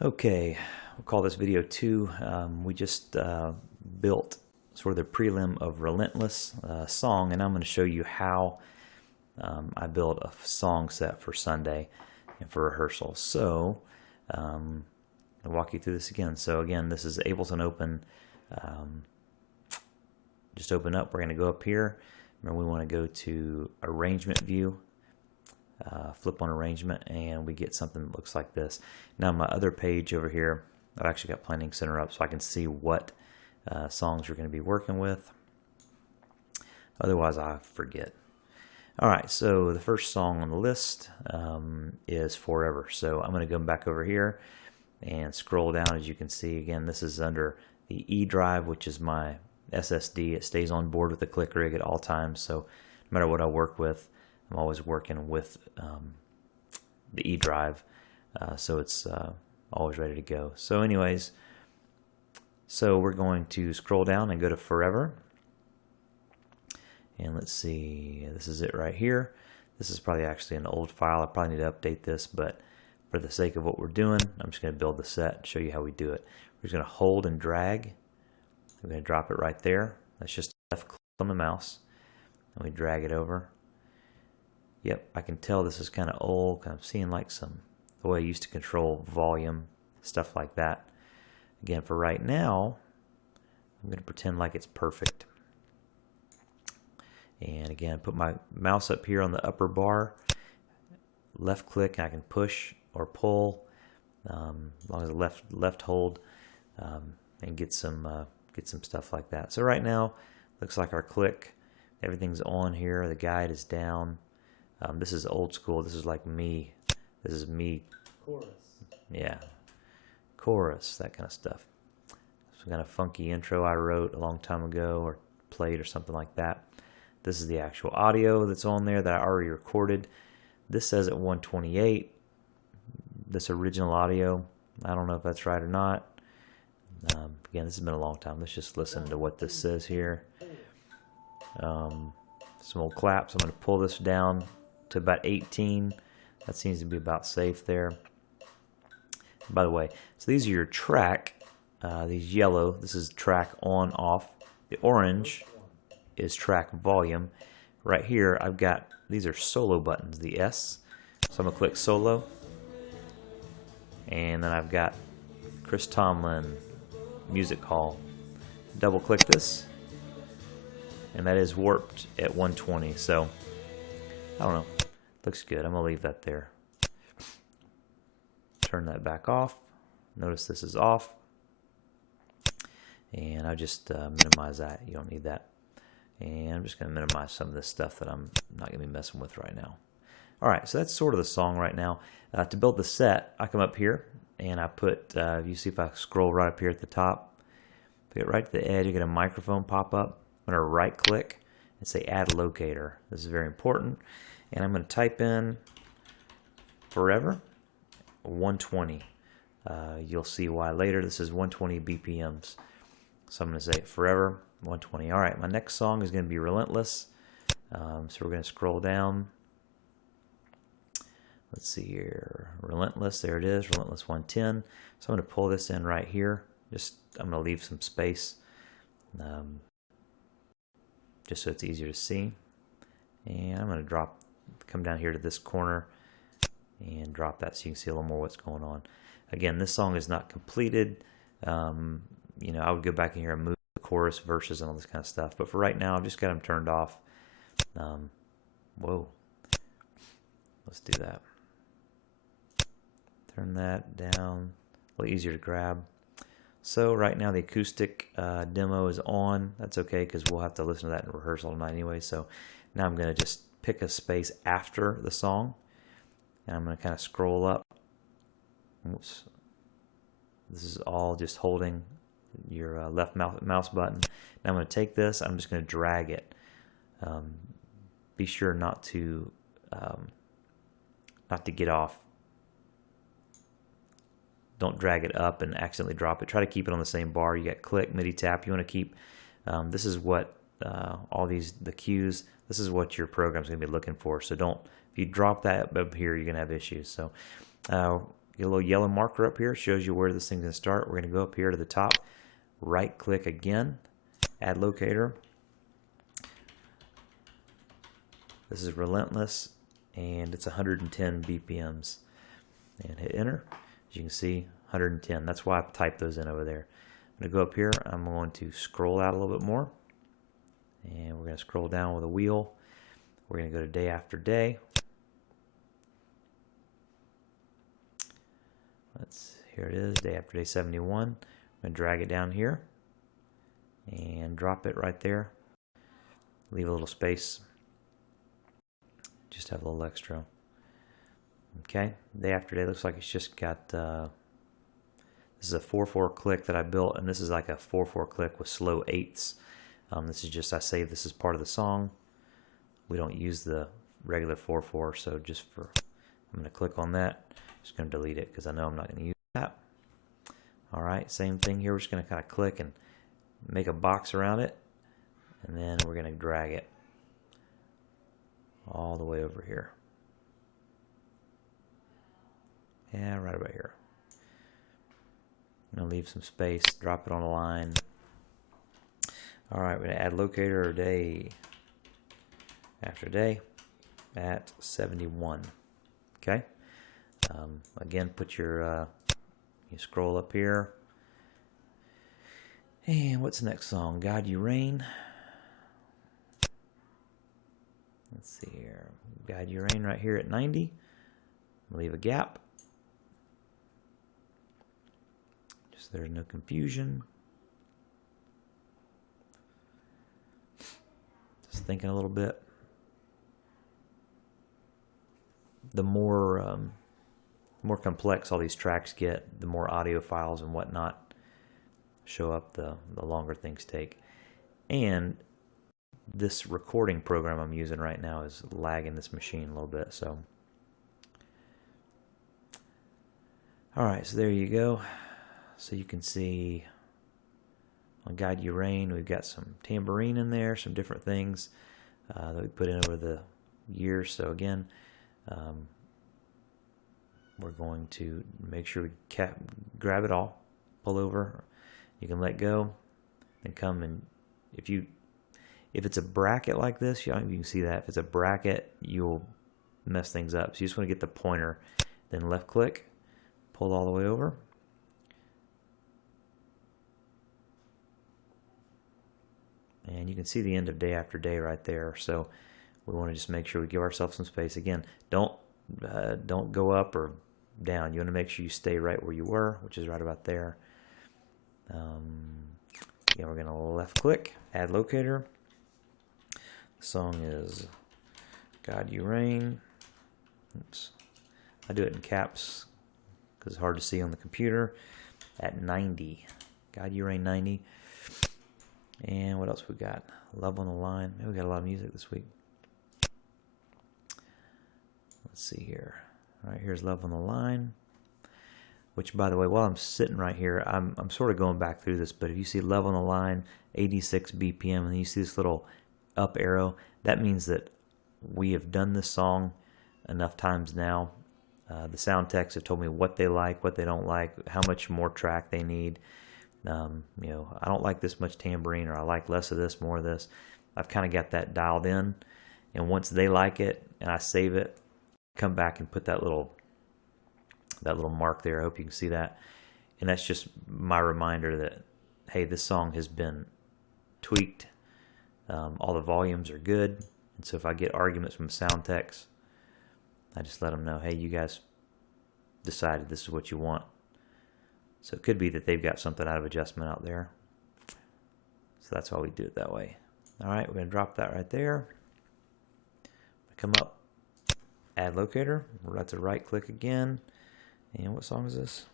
Okay, we'll call this video 2. We just built sort of the prelim of Relentless song, and I'm going to show you how I built a song set for Sunday and for rehearsal. So I'll walk you through this again. So again, this is Ableton Open. Just open up. We're going to go up here. Remember, we want to go to Arrangement View. Flip on arrangement, and we get something that looks like this. Now my other page over here, I've actually got Planning Center up so I can see what songs we're going to be working with. Otherwise I forget. Alright, so the first song on the list is Forever. So I'm going to go back over here and scroll down. As you can see, again, this is under the E drive, which is my SSD. It stays on board with the click rig at all times, so no matter what I work with, I'm always working with the E drive, so it's always ready to go. So anyways, so we're going to scroll down and go to Forever. And let's see, this is it right here. This is probably actually an old file. I probably need to update this, but for the sake of what we're doing, I'm just going to build the set and show you how we do it. We're just going to hold and drag. We're going to drop it right there. That's just left click on the mouse, and we drag it over. Yep, I can tell this is kind of old. I'm seeing like the way I used to control volume, stuff like that. Again, for right now, I'm going to pretend like it's perfect. And again, put my mouse up here on the upper bar, left click, and I can push or pull, as long as I left hold, and get some stuff like that. So right now, looks like our click, everything's on here. The guide is down. This is old school. This is like me. This is me. Chorus. Yeah. Chorus, that kind of stuff. Some kind of funky intro I wrote a long time ago or played or something like that. This is the actual audio that's on there that I already recorded. This says at 128. This original audio, I don't know if that's right or not. Again, this has been a long time. Let's just listen to what this says here. Some old claps. I'm going to pull this down to about 18. That seems to be about safe there. By the way, so these are your track. These yellow, this is track on, off. The orange is track volume. Right here, I've got, these are solo buttons, the S. So I'm going to click solo. And then I've got Chris Tomlin, music hall. Double click this. And that is warped at 120, so I don't know. Looks good. I'm going to leave that there. Turn that back off. Notice this is off. And I'll just minimize that. You don't need that. And I'm just going to minimize some of this stuff that I'm not going to be messing with right now. Alright, so that's sort of the song right now. To build the set, I come up here and I put, you see if I scroll right up here at the top, get right to the edge, you get a microphone pop up. I'm going to right click and say add locator. This is very important. And I'm going to type in Forever 120. You'll see why later. This is 120 BPMs. So I'm going to say Forever 120. All right, my next song is going to be Relentless. So we're going to scroll down. Let's see here. Relentless, there it is, Relentless 110. So I'm going to pull this in right here. I'm going to leave some space. Just so it's easier to see. And I'm going to come down here to this corner and drop that so you can see a little more what's going on. Again, this song is not completed. You know, I would go back in here and move the chorus, verses, and all this kind of stuff. But for right now, I've just got them turned off. Whoa. Let's do that. Turn that down. A little easier to grab. So right now the acoustic demo is on. That's okay because we'll have to listen to that in rehearsal tonight anyway. So now I'm going to just pick a space after the song. And I'm going to kind of scroll up. Oops. This is all just holding your left mouse button. Now I'm going to take this. I'm just going to drag it. Be sure not to get off. Don't drag it up and accidentally drop it. Try to keep it on the same bar. You got click, MIDI tap. You want to keep, this is what all the cues, this is what your program's going to be looking for. So if you drop that up here, you're going to have issues. So get a little yellow marker up here. It shows you where this thing's going to start. We're going to go up here to the top, right click again, add locator. This is relentless, and it's 110 BPMs. And hit enter. As you can see, 110. That's why I typed those in over there. I'm going to go up here. I'm going to scroll out a little bit more. And we're going to scroll down with a wheel. We're going to go to day after day. Here it is, day after day 71. I'm going to drag it down here and drop it right there. Leave a little space. Just have a little extra. Okay, day after day looks like it's just got, this is a 4/4 click that I built, and this is like a 4/4 click with slow eighths. This is just, I saved this as part of the song. We don't use the regular 4/4, so just for, I'm going to click on that. Just going to delete it because I know I'm not going to use that. Alright, same thing here. We're just going to kind of click and make a box around it, and then we're going to drag it all the way over here. Yeah, right about here. I'm going to leave some space, drop it on a line. Alright, we're going to add locator day after day at 71. Okay? Again, put your, you scroll up here. And what's the next song? God You Reign. Let's see here. God You Reign right here at 90. Leave a gap. Just so there's no confusion. Just thinking a little bit. The more complex all these tracks get, the more audio files and whatnot show up, the longer things take. And this recording program I'm using right now is lagging this machine a little bit. So, alright, so there you go. So you can see on God You Reign, we've got some tambourine in there, some different things that we put in over the years. So again, we're going to make sure we grab it all, pull over. You can let go and come, and if it's a bracket like this, you can see that. If it's a bracket, you'll mess things up. So you just want to get the pointer, then left click, pull all the way over. And you can see the end of day after day right there. So we want to just make sure we give ourselves some space. Again, don't go up or down. You want to make sure you stay right where you were, which is right about there. We're going to left click, add locator. The song is God You Reign. Oops. I do it in caps because it's hard to see on the computer. At 90. God You Reign 90. And what else we got? Love on the Line. Man, we got a lot of music this week. Let's see here. All right, here's Love on the Line. Which, by the way, while I'm sitting right here, I'm sort of going back through this, but if you see Love on the Line, 86 BPM, and you see this little up arrow, that means that we have done this song enough times now. The sound techs have told me what they like, what they don't like, how much more track they need. I don't like this much tambourine, or I like less of this, more of this. I've kind of got that dialed in, and once they like it and I save it, come back and put that little mark there. I hope you can see that. And that's just my reminder that, hey, this song has been tweaked. All the volumes are good. And so if I get arguments from sound techs, I just let them know, hey, you guys decided this is what you want. So it could be that they've got something out of adjustment out there. So that's why we do it that way. All right, we're going to drop that right there. Come up, add locator. That's a right click again. And what song is this?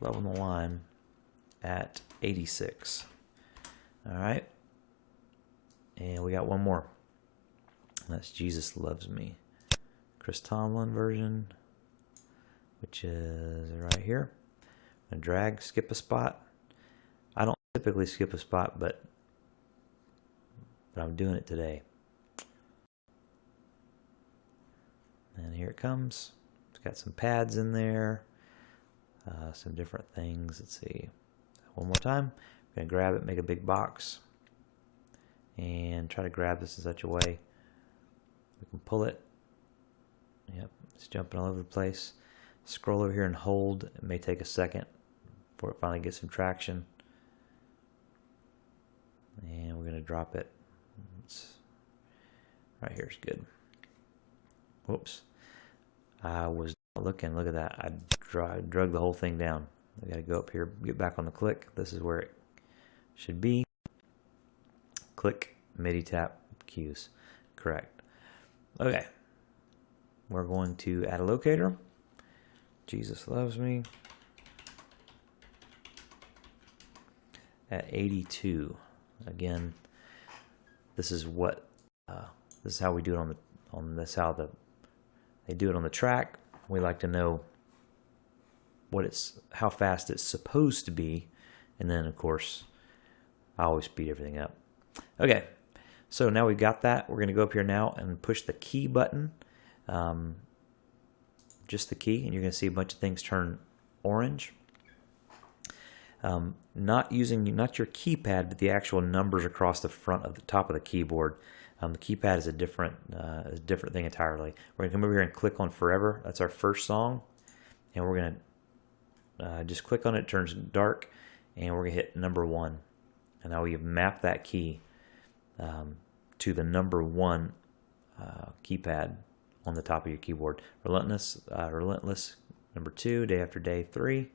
Love on the Line at 86. All right. And we got one more. That's Jesus Loves Me. Chris Tomlin version, which is right here. I'm going to drag, skip a spot. I don't typically skip a spot, but I'm doing it today. And here it comes. It's It's got some pads in there, some different things. Let's see. One more time. I'm going to grab it, make a big box, and try to grab this in such a way we can pull it. Yep, it's jumping all over the place. Scroll over here and hold. It may take a second before it finally gets some traction. And we're going to drop it. Right here is good. Whoops. I was looking. Look at that. I drug the whole thing down. I got to go up here, get back on the click. This is where it should be. Click, MIDI tap, cues. Correct. Okay. We're going to add a locator. Jesus Loves Me. At 82. Again, this is what this is how we do it on this, how they do it on the track. We like to know how fast it's supposed to be, and then of course I always speed everything up. Okay, so now we've got that. We're going to go up here now and push the key button, just the key, and you're going to see a bunch of things turn orange. Not your keypad, but the actual numbers across the front of the top of the keyboard. The keypad is a different thing entirely. We're gonna come over here and click on Forever. That's our first song, and we're gonna just click on it. It turns dark, and we're gonna hit number 1. And now we've mapped that key to the number 1 keypad on the top of your keyboard. Relentless, number 2. Day After Day, 3.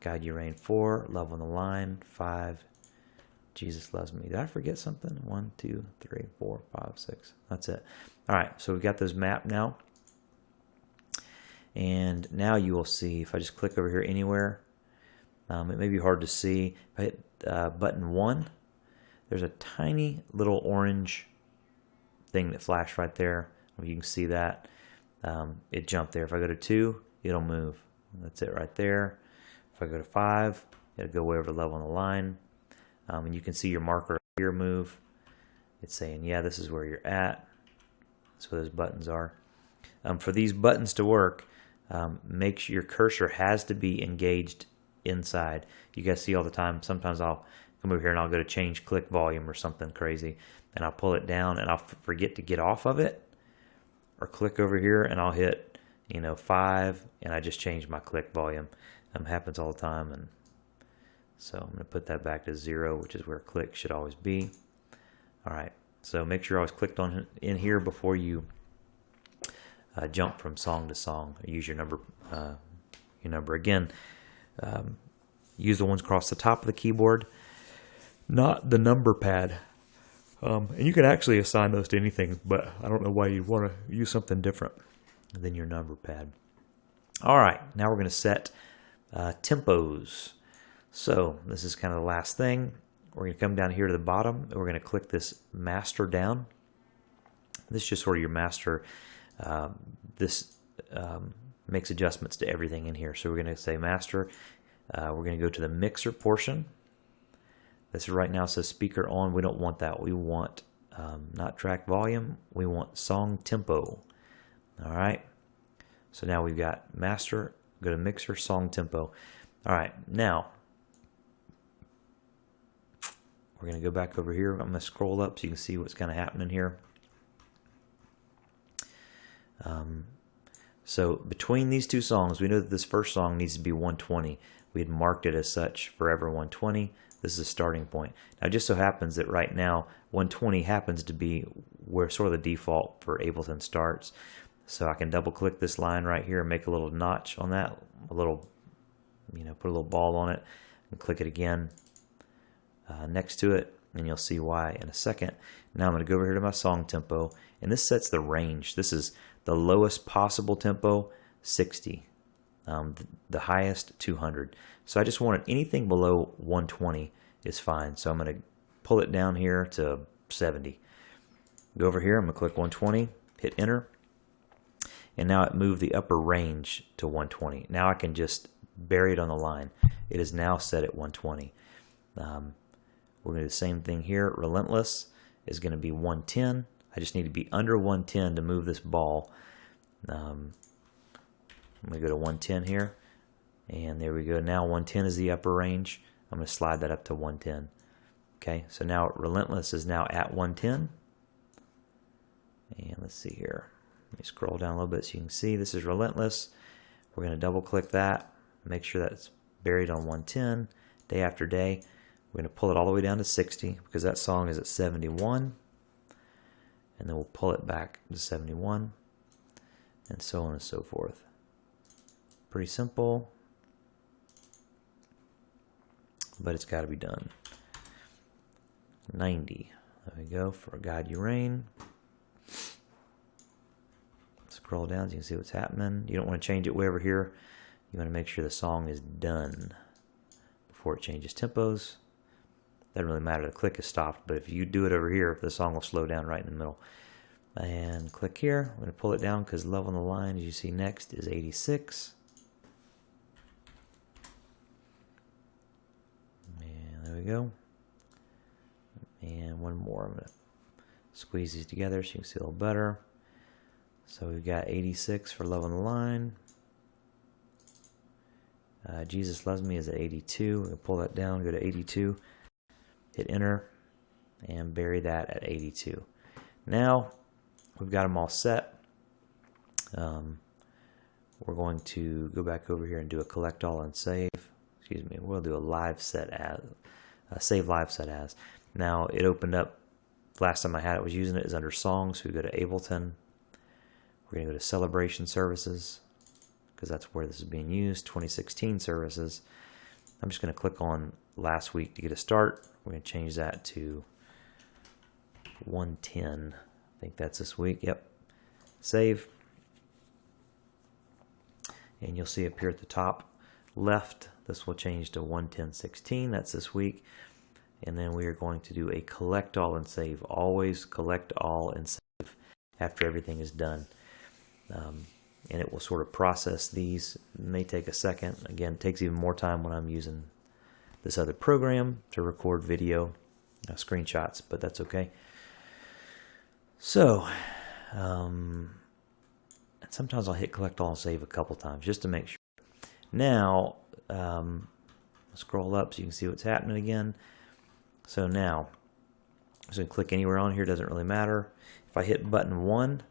Guide You Reign, 4. Love on the Line, 5. Jesus Loves Me. Did I forget something? 1, 2, 3, 4, 5, 6. That's it. All right, so we've got those mapped now. And now you will see, if I just click over here anywhere, it may be hard to see. If I hit button 1, there's a tiny little orange thing that flashed right there. You can see that. It jumped there. If I go to 2, it'll move. That's it right there. If I go to 5, it'll go way over the Love on the Line. And you can see your marker here move. It's saying, yeah, this is where you're at. That's where those buttons are. For these buttons to work, make sure your cursor has to be engaged inside. You guys see all the time. Sometimes I'll come over here and I'll go to change click volume or something crazy, and I'll pull it down and I'll forget to get off of it, or click over here and I'll hit 5, and I just change my click volume. Happens all the time, and so I'm going to put that back to 0, which is where click should always be. All right, so make sure you're always clicked on in here before you jump from song to song. Use your number again. Use the ones across the top of the keyboard, not the number pad. And you can actually assign those to anything, but I don't know why you want to use something different than your number pad. All right, now we're going to set tempos. So this is kind of the last thing. We're going to come down here to the bottom, and we're going to click this master down. This is just where your master, makes adjustments to everything in here. So we're going to say master. We're going to go to the mixer portion. This right now says speaker on. We don't want that. We want not track volume. We want song tempo. All right. So now we've got master. Go to mixer, song tempo. All right. Now we're going to go back over here. I'm going to scroll up so you can see what's kind of happening here. So between these two songs, we know that this first song needs to be 120. We had marked it as such, Forever 120. This is a starting point. Now it just so happens that right now 120 happens to be where sort of the default for Ableton starts. So I can double click this line right here and make a little notch on that, a little, put a little ball on it, and click it again next to it, and you'll see why in a second. Now I'm going to go over here to my song tempo, and this sets the range. This is the lowest possible tempo, 60. The highest, 200. So I just wanted anything below 120 is fine. So I'm going to pull it down here to 70. Go over here, I'm going to click 120, hit enter, and now it moved the upper range to 120. Now I can just bury it on the line. It is now set at 120. We're going to do the same thing here. Relentless is going to be 110. I just need to be under 110 to move this ball. I'm going to go to 110 here. And there we go. Now 110 is the upper range. I'm going to slide that up to 110. Okay, so now Relentless is now at 110. And let's see here. Let me scroll down a little bit so you can see this is Relentless. We're going to double click that. Make sure that's buried on 110. Day after day. We're going to pull it all the way down to 60 because that song is at 71. And then we'll pull it back to 71. And so on and so forth. Pretty simple. But it's got to be done. 90. There we go for Guide You Rain. Scroll down so you can see what's happening. You don't want to change it way over here. You want to make sure the song is done before it changes tempos. Doesn't really matter. The click is stopped, but if you do it over here, the song will slow down right in the middle. And click here. I'm going to pull it down because Love on the Line, as you see next, is 86. And there we go. And one more. I'm going to squeeze these together so you can see a little better. So we've got 86 for Love on the Line. Jesus Loves Me is at 82. We'll pull that down, go to 82. Hit enter and bury that at 82. Now we've got them all set. We're going to go back over here and do a collect all and save. Excuse me. We'll do a live set as save live set as. Now it opened up. Last time I had it was using it is under songs. So we go to Ableton. We're going to go to Celebration Services because that's where this is being used. 2016 services. I'm just going to click on last week to get a start. We're going to change that to 110. I think that's this week. Yep. Save. And you'll see up here at the top left, this will change to 110.16. That's this week. And then we are going to do a collect all and save. Always collect all and save after everything is done. And it will sort of process these. It may take a second. Again, it takes even more time when I'm using this other program to record video screenshots, but that's okay. So, and sometimes I'll hit collect all and save a couple times just to make sure. Now, scroll up so you can see what's happening again. So now, I'm just going to click anywhere on here, doesn't really matter. If I hit button 1,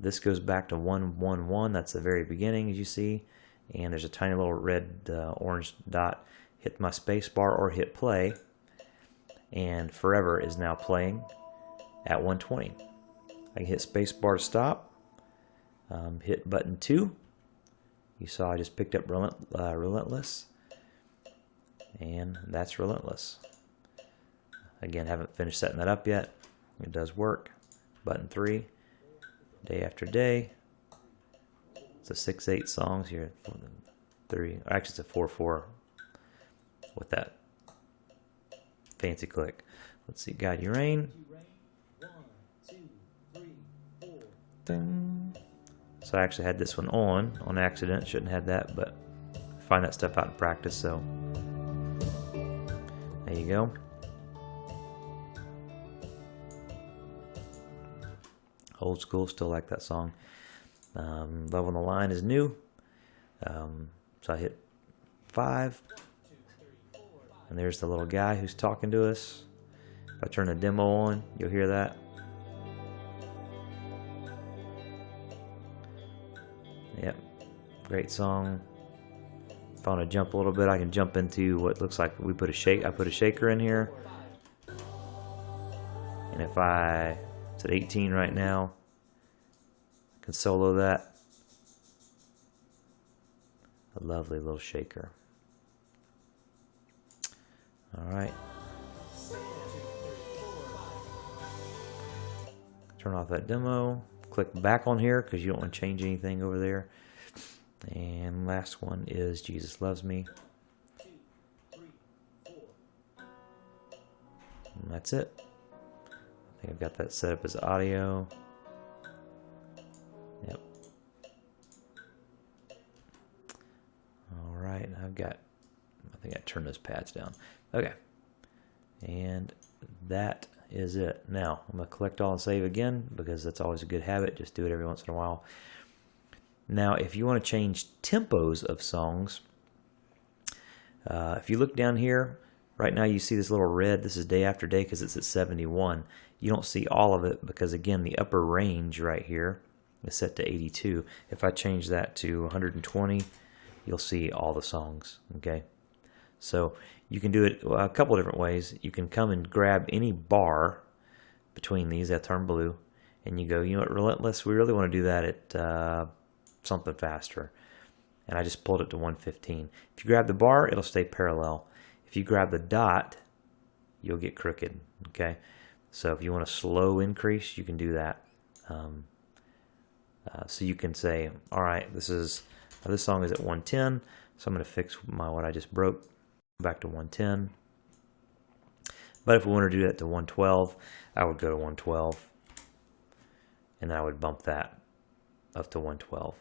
this goes back to 111. That's the very beginning, as you see. And there's a tiny little red orange dot. Hit my space bar or hit play. And Forever is now playing at 120. I can hit space bar to stop. Hit button 2. You saw I just picked up Relentless. And that's Relentless. Again, haven't finished setting that up yet. It does work. Button 3. Day After Day. It's a 6/8 songs here. 3. Actually, it's a 4/4 with that fancy click. Let's see. Guide You Rain. 1, 2, 3, 4. Ding. So I actually had this one on accident. Shouldn't have that, but I find that stuff out in practice. So there you go. Old school, still like that song. Love on the Line is new. So I hit 5. And there's the little guy who's talking to us. If I turn the demo on, you'll hear that. Yep, great song. If I want to jump a little bit, I can jump into what looks like I put a shaker in here. And if it's at 18 right now, I can solo that. A lovely little shaker. All right. Turn off that demo. Click back on here because you don't want to change anything over there. And last one is Jesus Loves Me. And that's it. I think I've got that set up as audio. Yep. All right, I think I turned those pads down. Okay. And that is it. Now, I'm going to collect all and save again because that's always a good habit. Just do it every once in a while. Now, if you want to change tempos of songs, if you look down here, right now you see this little red. This is day after day because it's at 71. You don't see all of it because, again, the upper range right here is set to 82. If I change that to 120, you'll see all the songs, okay? So you can do it a couple different ways. You can come and grab any bar between these that turn blue, and you go, you know what, Relentless, we really want to do that at something faster. And I just pulled it to 115. If you grab the bar, it'll stay parallel. If you grab the dot, you'll get crooked, okay? So if you want a slow increase, you can do that. So you can say, all right, this song is at 110, so I'm going to fix what I just broke, back to 110. But if we want to do that to 112, I would go to 112, and I would bump that up to 112.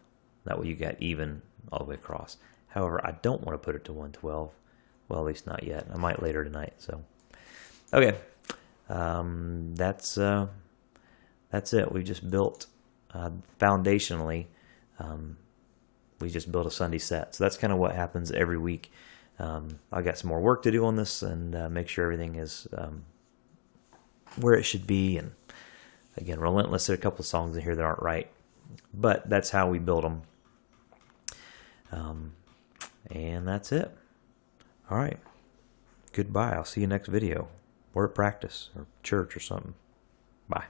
That way you got even all the way across. However, I don't want to put it to 112. Well, at least not yet. I might later tonight. So, okay, that's it. We just built foundationally. We just built a Sunday set. So that's kind of what happens every week. I got some more work to do on this and make sure everything is where it should be. And again, Relentless, there are a couple of songs in here that aren't right, but that's how we build them. And that's it. All right. Goodbye. I'll see you next video. Or at practice or church or something. Bye.